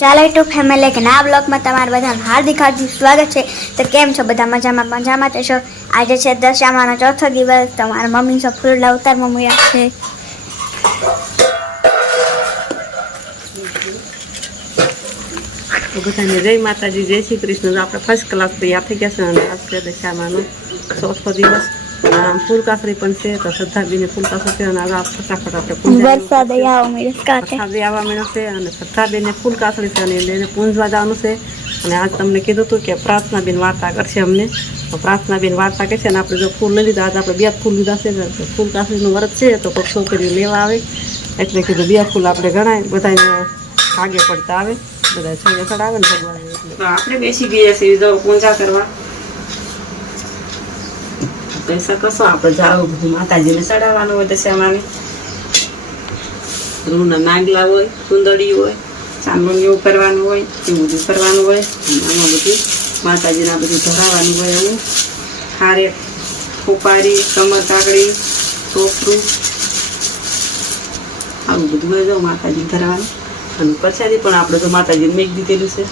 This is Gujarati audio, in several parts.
ચાલો ટુ ફેમિલી કે ના બ્લોગમાં તમારું બધાનું હાર્દિક હાર્દિક સ્વાગત છે. તો કેમ છો? બધા મજામાં? મજામાં છો? આજે છે દશામાનો ચોથો દિવસ. તમારા મમ્મી છો ફૂલ અવતાર મમ્મી છે. બધાને જય માતાજી, જય શ્રી કૃષ્ણ. આપણે ફર્સ્ટ ક્લાસ તૈયાર થઈ ગયા છે અને આજે દશામાનો ચોથો દિવસ. અને આમ ફૂલ કાકડી પણ છે તો શ્રદ્ધાબીને ફૂલ કાકડી છે અને આગળ ફટાફટ આપણે વરસાદ આવવા માંડ્યો છે. અને શ્રદ્ધાબીને ફૂલ કાકડી છે અને એને પૂંજવા જવાનું છે. અને આજ તમને કીધું હતું કે પ્રાર્થનાબેન વાર્તા કરશે અમને. તો પ્રાર્થનાબેન વાર્તા કરશે અને આપણે જો ફૂલ લઈ લીધા આજે આપણે બે ફૂલ લીધા છે. તો ફૂલ કાકડીનું વ્રત છે તો કોઈ છોકરીઓ લેવા આવે. એટલે કીધું બે ફૂલ આપણે ગણાય બધાને ભાગે પડતા આવે. બધા છોડે ચડાવે ને ભગવાન આપણે બેસી ગયા છીએ જો પૂજા કરવા. પૈસા કશો આપણે જાવ માતાજીને ચડાવવાનું હોય દશામાને રૂના નાગલા હોય સુંદડી હોય ચાંદનું એવું કરવાનું હોય, એવું બધું કરવાનું હોય. આમાં બધું માતાજીને બધું ધરાવવાનું હોય એવું. હારે ખોપારી કમર કાકડી ટોપરું આવું બધું હોય જો માતાજી ધરાવવાનું. અને પ્રસાદી પણ આપણે તો માતાજીને મેઘ દીધેલું છે.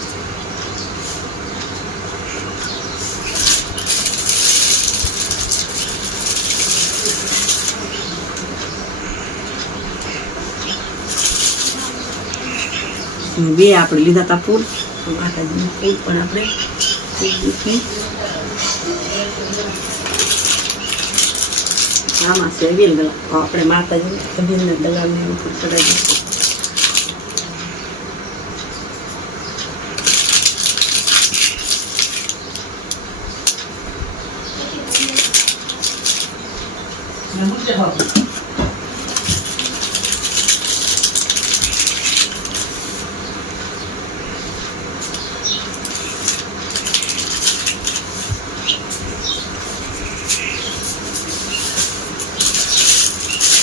બે આપણે લીધા હતા પૂર માતાજીનું ફૂલ પણ આપણે આમાં છે વેલ ગલા. આપણે માતાજીને એવું ચડાવી દઈશું.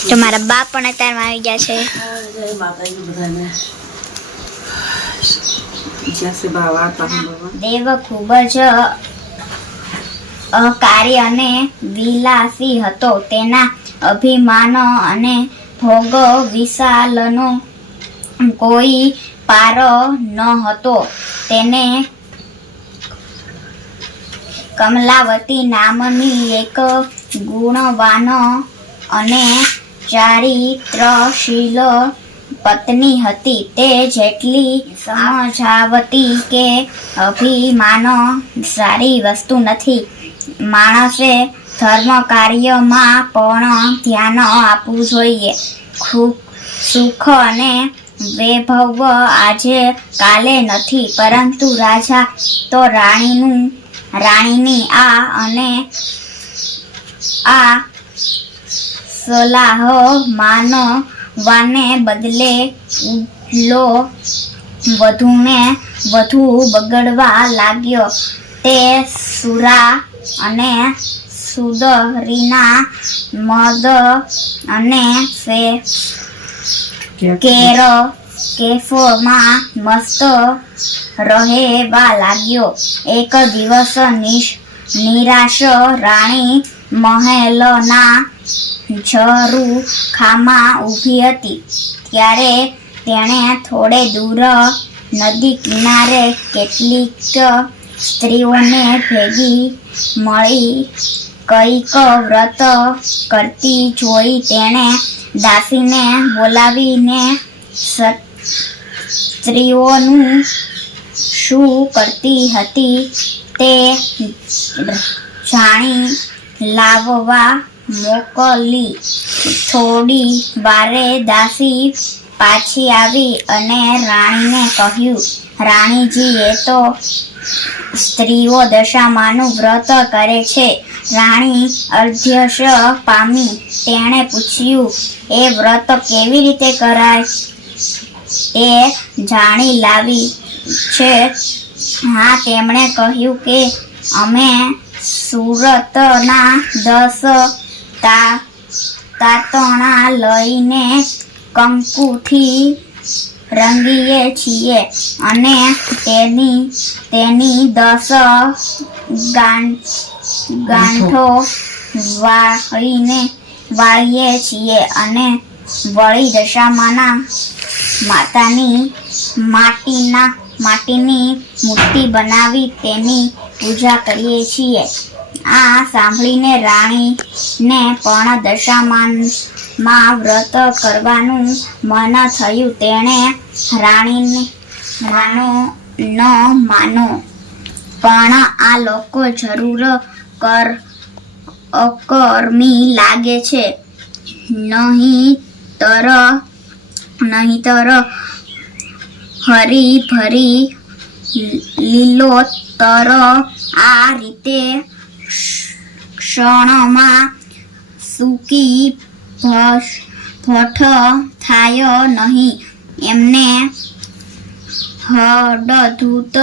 તો મારા બાપ પણ અત્યારમાં આવી ગયા છે. દેવ ખૂબ જ અકારી અને વિલાસી હતો. તેના અભિમાન અને ભોગ વિશાલનો કોઈ પાર ન હતો. તેને કમલાવતી નામની એક ગુણવાન અને ચારિત્રશીલ પત્ની હતી તે જેટલી સમજાવતી કે અભિમાન સારી વસ્તુ નથી. માણસે ધર્મ કાર્યમાં પણ ધ્યાન આપવું જોઈએ. સુખ અને વૈભવ આજે કાલે નથી, પરંતુ રાજા તો રાણીનું, રાણીની આ અને આ સલાહ માનવાને બદલે ઉડલો. વધુને વધુ બગડવા લાગ્યો. તે સુરા અને સુદરીના મદ અને કેર કેફોમાં મસ્ત રહેવા લાગ્યો. એક દિવસ નિશ નિરાશ રાણી મહેલના ઝરૂખામાં ઊભી હતી. ત્યારે તેણે થોડે દૂર નદી કિનારે કેટલીક સ્ત્રીઓને ભેગી મળી કંઈક વ્રત કરતી જોઈ તેણે દાસીને બોલાવીને સ્ત્રીઓનું શું કરતી હતી તે જાણી લાવવા મોકલી. થોડી વારે દાસી પાછી આવી અને રાણીને કહ્યું રાણીજી એ તો સ્ત્રીઓ દશામાનું વ્રત કરે છે. રાણી અધ્યક્ષ પામી. તેણે પૂછ્યું, એ વ્રત કેવી રીતે કરાય? એ જાણી લાવી છે. હા, તેમણે કહ્યું કે, અમે સુરતના દસ તા, તાતણા લઈને કંકુથી રંગીએ છીએ અને તેની તેની દસ ગાંઠો વાળીને વાળીએ છીએ અને વળી દશામાના માતાની માટીના, માટીની મૂર્તિ બનાવી તેની પૂજા કરીએ છીએ. આ સાંભળીને રાણીને પણ દશામાનમાં વ્રત કરવાનું મન થયું. તેણે રાણીને રાનો ન માનો, પણ આ લોકો જરૂર કર, અકર્મી લાગે છે. નહીં તર નહીં તર હરી ભરી લીલો તર આ રીતે ક્ષણમાં સૂકી ભઠ થાય નહીં. એમને હડધૂત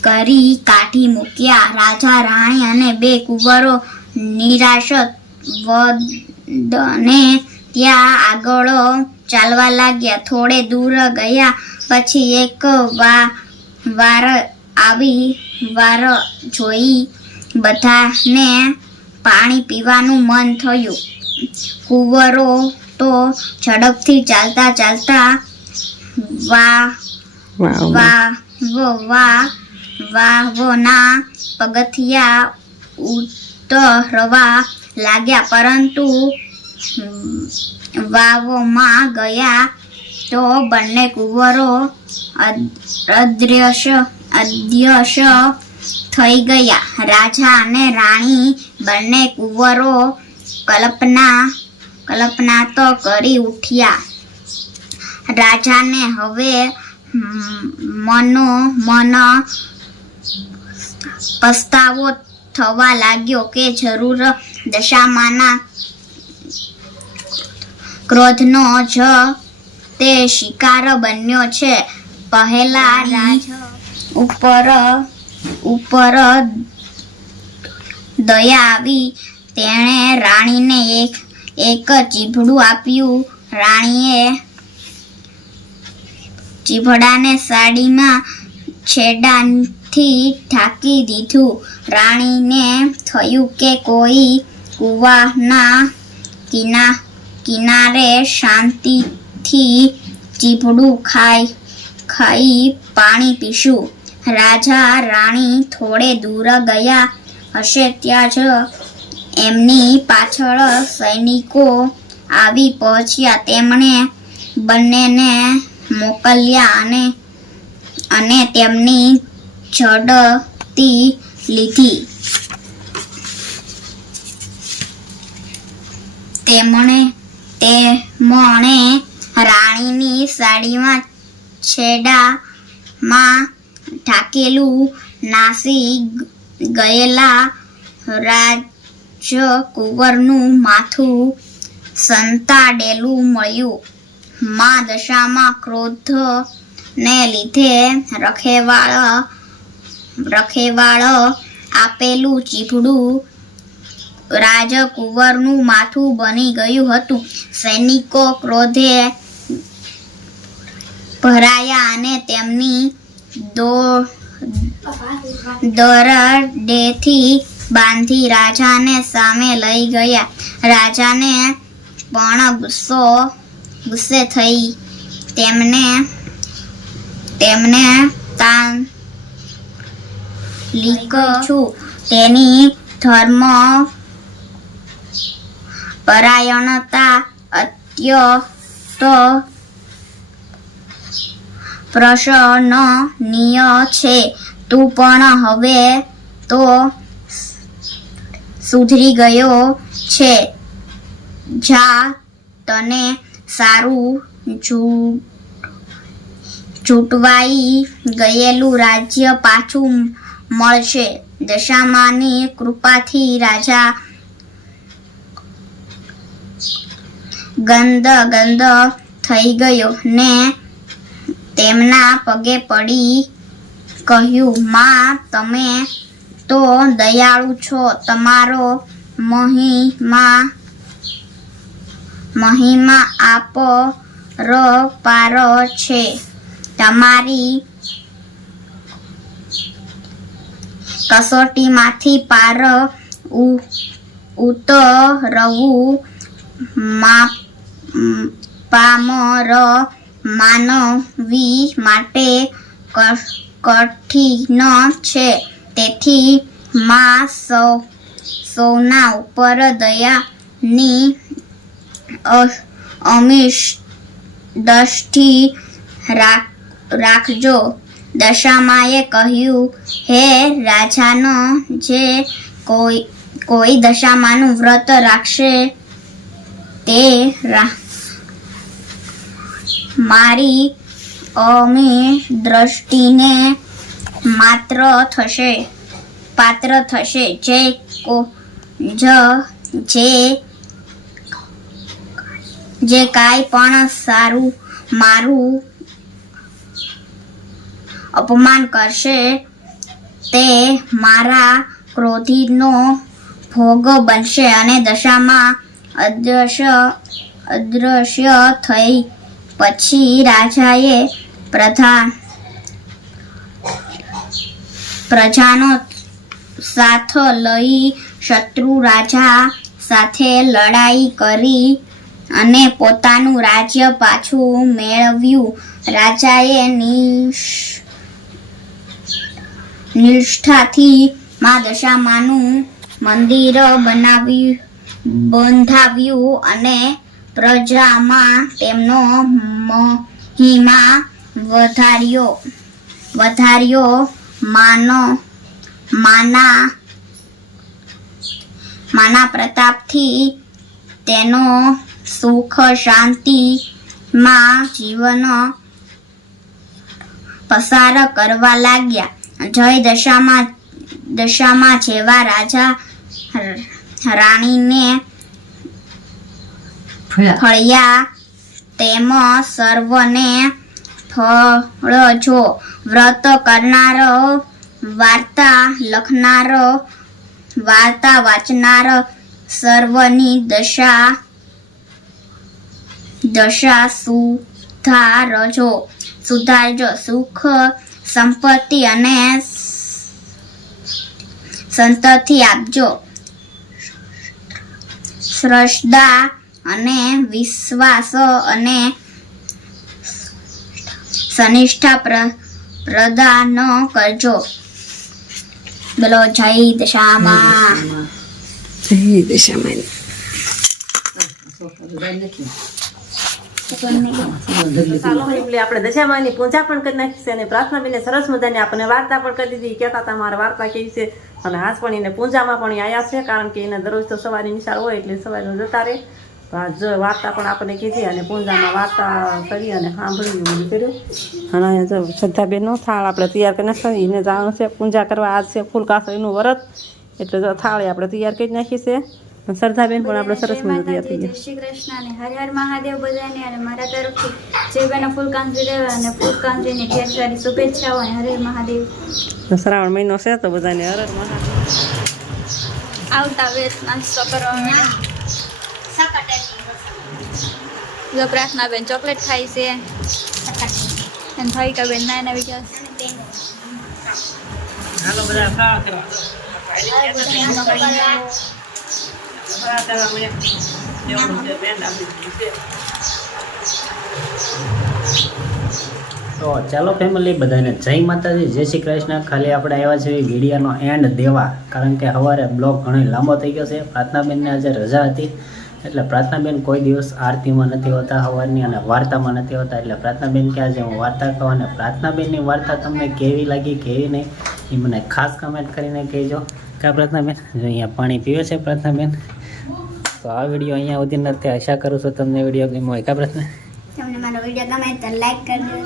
કરી કાઢી મૂક્યા. રાજા, રાણી અને બે કુંવરો નિરાશ વદને ત્યાં આગળ ચાલવા લાગ્યા. થોડે દૂર ગયા પછી એક વા, વાર, આવી વાર જોઈ બધાને પાણી પીવાનું મન થયું કુંવરો તો ઝડપથી ચાલતા ચાલતા વા વાહ વાહ. વાહ વો વાહ પગથિયા ઉતરવા લાગ્યા પરંતુ વાવોમાં ગયા તો બંને કુંવરો અદ- અદ્રશ્ય અદ્રશ્ય થઈ ગયા. રાજા અને રાણી બંને કુંવરો કલ્પના કલ્પના તો કરી ઉઠ્યા. રાજાને હવે મનો, મન પસ્તાવો થવા લાગ્યો કે જરૂર દશામાના ક્રોધનો જ તે શિકાર બન્યો છે. પહેલા રાજ ઉપર ઉપર દયા આવી. તેણે રાણીને એક એક ચીભડું આપ્યું. રાણીએ ચીભડાને સાડીમાં છેડાથી ઢાંકી દીધું. રાણીને થયું કે કોઈ કૂવાના કિના, કિનારે શાંતિથી ચીભડું ખાઈ ખાઈ પાણી પીશું. રાજા રાણી થોડે દૂર ગયા હશે ત્યાં જ એમની પાછળ સૈનિકો આવી પહોંચ્યા. તેમણે બંનેને મોકલ્યા અને અને તેમની ઝડપી લીધી. તેમણે તેમણે રાણીની સાડીમાં છેડામાં ઢાકેલું નાસી ગયેલા રાજકુંવરનું માથું સંતાડેલું મળ્યું. મા દશામાં ક્રોધ ને લીધે રખેવાળ રખેવાળ આપેલું ચીભડું રાજકુંવરનું માથું બની ગયું હતું. સૈનિકો ક્રોધે ભરાયા અને તેમની દો, દરડેથી બાંધી રાજાને સામે લઈ ગયા. રાજાને પણ ગુસ્સો, ગુસ્સે થઈ. તેમને તેમને તાન લીક છું. તેની ધર્મ પરાયણતા અત્યંત પ્રશંસનીય છે. તું પણ હવે તો સુધરી ગયો છે. જા, તને સારું ચૂંટવાઈ ગયેલું રાજ્ય પાછું મળશે. દશામાની કૃપાથી રાજા ગંદ ગંદ થઈ ગયો ને તેમના પગે પડી કહ્યું, માં, તમે તો દયાળુ છો. તમારો મહિમા મહિમા આપો ર પાર છે. તમારી કસોટીમાંથી પાર ઉતરવું પામર માનવી માટે કઠિન છે. તેથી માં સૌ, સૌના ઉપર દયાની અમીશ રાખ, રાખજો. દશામાએ કહ્યું, હે રાજાનો, જે કોઈ કોઈ દશામાનું વ્રત રાખશે, તે રા- મારી અમે દ્રષ્ટિને માત્ર થશે, પાત્ર થશે જે કો, જ, જે જે કાંઈ પણ સારું મારું અપમાન કરશે, તે મારા ક્રોધીનો ભોગ બનશે અને દશામાં અદ્રશ્ય અદ્રશ્ય થઈ પછી રાજાએ પ્રધાન પ્રજાનો સાથ લઈ શત્રુ રાજા સાથે લડાઈ કરી અને પોતાનું રાજ્ય પાછું મેળવ્યું. રાજાએ નિષ્ઠાથી મા દશામાનું મંદિર બનાવ્યું બંધાવ્યું અને પ્રજામાં તેમનો મહિમા વધાર્યો. વધાર્યો માનો, માના માના પ્રતાપથી તેનો સુખ શાંતિમાં જીવન પસાર કરવા લાગ્યા. જય દશામાં દશામાં જેવા રાજા રાણીને ફળ્યા તેમ સર્વને ફળજો વ્રત કરનારો વાર્તા લખનારો, વાર્તા વાંચનાર સર્વની દશા દશા સુધારજો સુધારજો સુખ, સંપત્તિ અને સંતતિ આપજો. શ્રદ્ધા અને વિશ્વાસ અને સનિષ્ઠા પ્ર- પ્રદાન કરજો. બોલો જય દશામાં. જય દશામાં એટલે આપણે દશામાની પૂજા પણ કરી નાખી છે અને પ્રાર્થના બેને સરસ મજાની આપણને વાર્તા પણ કરી દીધી. કહેતા હતા મારે વાર્તા કેવી છે? અને હાથ પણ એને પૂજામાં પણ આવ્યા છે કારણ કે એને દરરોજ તો સવારે નિશાળ હોય એટલે સવારે જતા રહે. આજ વાર્તા પણ આપણને કીધી અને પૂજામાં વાર્તા કરી અને સાંભળ્યું કર્યું. અને અહીંયા જો શ્રદ્ધાબેનનો થાળ આપણે તૈયાર કરી નાખશે એને જવાનું છે પૂજા કરવા. આજ છે ફૂલકાસળીનું વ્રત. એટલે જો થાળી આપણે તૈયાર કરી નાખી છે. અને શ્રદ્ધાબેન પણ આપણે સરસ મજા તૈયાર થઈ જય શ્રી કૃષ્ણ અને હર હર મહાદેવ બધાને અને મારા તરફથી જય બેનો ફૂલકાંતિ દેવ અને ફૂલકાંતિની ઢેર સારી શુભેચ્છાઓ અને હર હર મહાદેવ. શ્રાવણ મહિનો છે તો બધાને હર હર મહાદેવ. આવતા વેત નાસ્તો કરવા જો પ્રાર્થના બેન ચોકલેટ ખાય છે. અને ભાઈ કા બેન વિચાર હાલો બધા ખાવા તો ચાલો ફેમિલી બધાને જય માતાજી જય શ્રી કૃષ્ણ. ખાલી આપણે આવ્યા છીએ વિડીયાનો એન્ડ દેવા કારણ કે સવારે બ્લોગ ઘણો લાંબો થઈ ગયો છે. પ્રાર્થનાબેનને આજે રજા હતી. એટલે પ્રાર્થનાબેન કોઈ દિવસ આરતીમાં નથી હોતા સવારની અને વાર્તામાં નથી હોતા. એટલે પ્રાર્થનાબેન કે આજે હું વાર્તા કહું અને પ્રાર્થનાબેનની વાર્તા તમને કેવી લાગી, કેવી નહીં, એ મને ખાસ કમેન્ટ કરીને કહેજો. કા પ્રાર્થનાબેન? અહીંયા પાણી પીવે છે પ્રાર્થનાબેન, તો આ વીડિયો અહીંયા સુધી નથી આશા કરું છું તમને વીડિયો ગમ્યો હોય. કા પ્રાર્થના? તમને મારો વીડિયો ગમે તો લાઈક કરજો